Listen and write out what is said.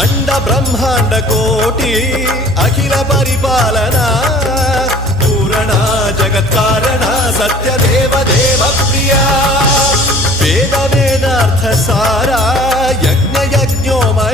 అండ బ్రహ్మాండ కోటి అఖిల పరిపాలన పూరణ జగత్కారణ సత్యదేవ దేవ ప్రియ వేద వేదార్థ సారా యజ్ఞ యజ్ఞోమయ